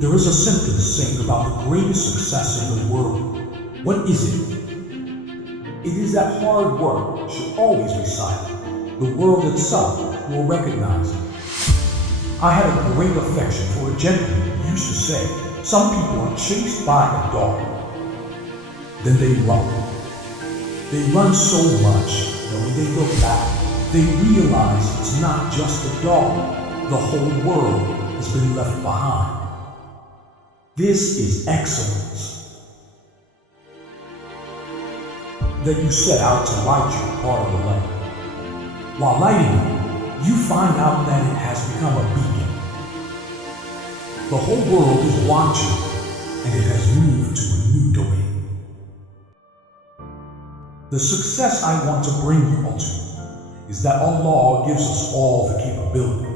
There is a sentence saying about the greatest success in the world. What is it? It is that hard work should always be silent. The world itself will recognize it. I had a great affection for a gentleman who used to say, some people are chased by a dog. Then they run. They run so much that when they look back, they realize it's not just a dog. The whole world has been left behind. This is excellence. That you set out to light your part of the lamp. While lighting it, you find out that it has become a beacon. The whole world is watching, and it has moved to a new domain. The success I want to bring you all to is that Allah gives us all the capability.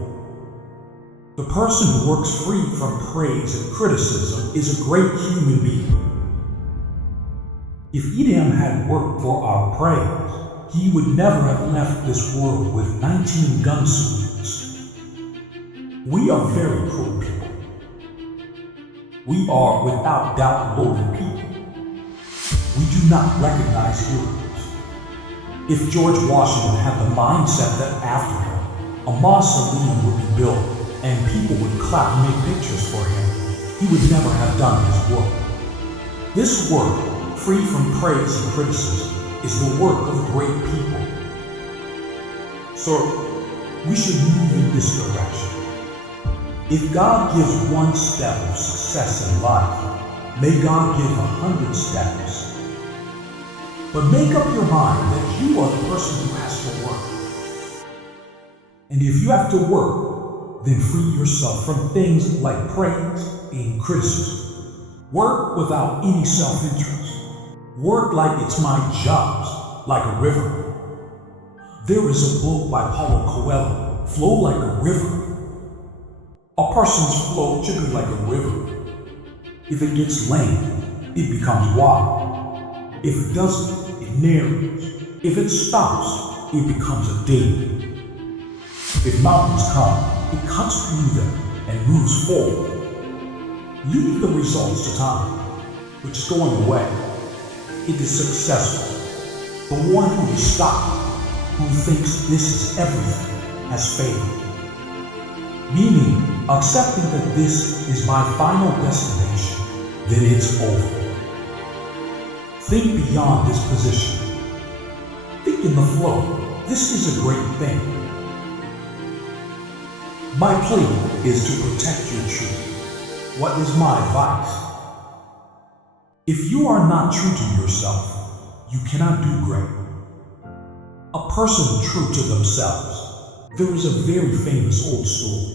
The person who works free from praise and criticism is a great human being. If Edom had worked for our praise, he would never have left this world with 19 gun salutes. We are very cruel people. We are without doubt loyal people. We do not recognize heroes. If George Washington had the mindset that after him, a mausoleum would be built and people would clap and make pictures for him, he would never have done his work. This work, free from praise and criticism, is the work of great people. So, we should move in this direction. If God gives one step of success in life, may God give 100 steps. But make up your mind that you are the person who has to work. And if you have to work, then free yourself from things like praise and criticism. Work without any self-interest. Work like it's my job, like a river. There is a book by Paulo Coelho, Flow Like a River. A person's flow should be like a river. If it gets lame, it becomes wide. If it doesn't, it narrows. If it stops, it becomes a dam. If mountains come, it cuts through them and moves forward. Leave the results to time, which is going away. It is successful. The one who is stopped, who thinks this is everything, has failed. Meaning, accepting that this is my final destination, then it's over. Think beyond this position. Think in the flow. This is a great thing. My plea is to protect your truth. What is my advice? If you are not true to yourself, you cannot do great. A person true to themselves. There is a very famous old story.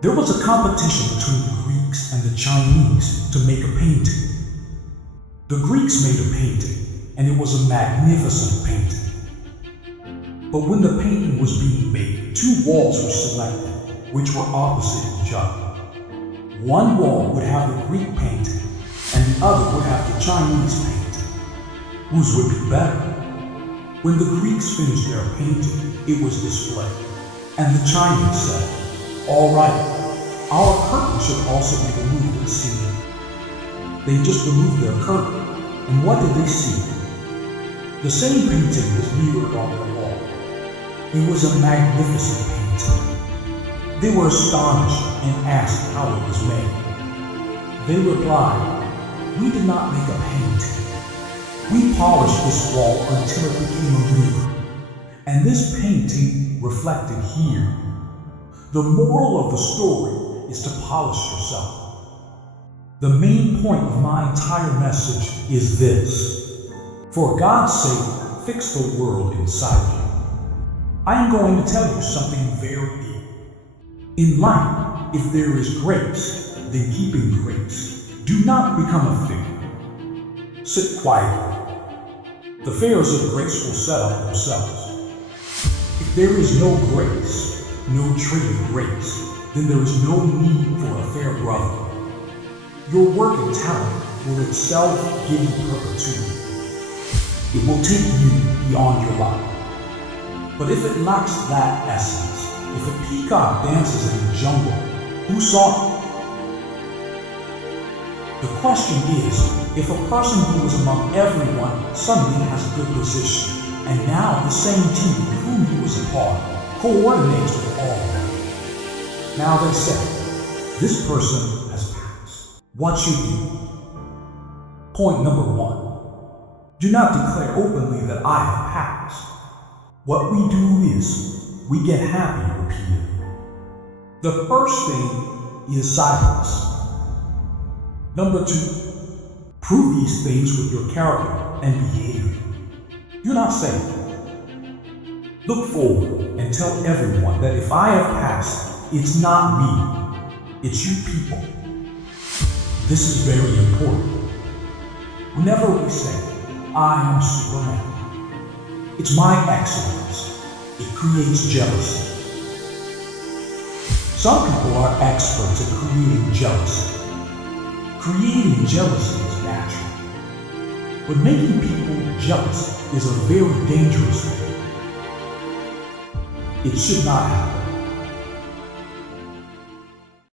There was a competition between the Greeks and the Chinese to make a painting. The Greeks made a painting, and it was a magnificent painting. But when the painting was being made, two walls were selected, which were opposite each other. One wall would have the Greek painting, and the other would have the Chinese painting. Whose would be better? When the Greeks finished their painting, it was displayed, and the Chinese said, "All right, our curtain should also be removed in the scene." They just removed their curtain, and what did they see? The same painting was mirrored on the wall. It was a magnificent painting. They were astonished and asked how it was made. They replied, "We did not make a painting. We polished this wall until it became a mirror, and this painting reflected here." The moral of the story is to polish yourself. The main point of my entire message is this: for God's sake, fix the world inside you. I am going to tell you something very deep. In life, if there is grace, then keep in grace. Do not become a figure. Sit quietly. The affairs of grace will settle themselves. If there is no grace, no tree of grace, then there is no need for a fair brother. Your work and talent will itself give you perpetuity. It will take you beyond your life. But if it lacks that essence, if a peacock dances in the jungle, who saw it? The question is, if a person who was among everyone suddenly has a good position, and now the same team with whom he was a part coordinates with all of them. Now they say, this person has passed. What should you do? Point number 1. Do not declare openly that I have passed. What we do is, we get happy repeatedly. The first thing is silence. Number 2, prove these things with your character and behavior. Do not say, look forward and tell everyone that if I have passed, it's not me, it's you people. This is very important. Whenever we say, I am Superman, it's my excellence. It creates jealousy. Some people are experts at creating jealousy. Creating jealousy is natural, but making people jealous is a very dangerous thing. It should not happen.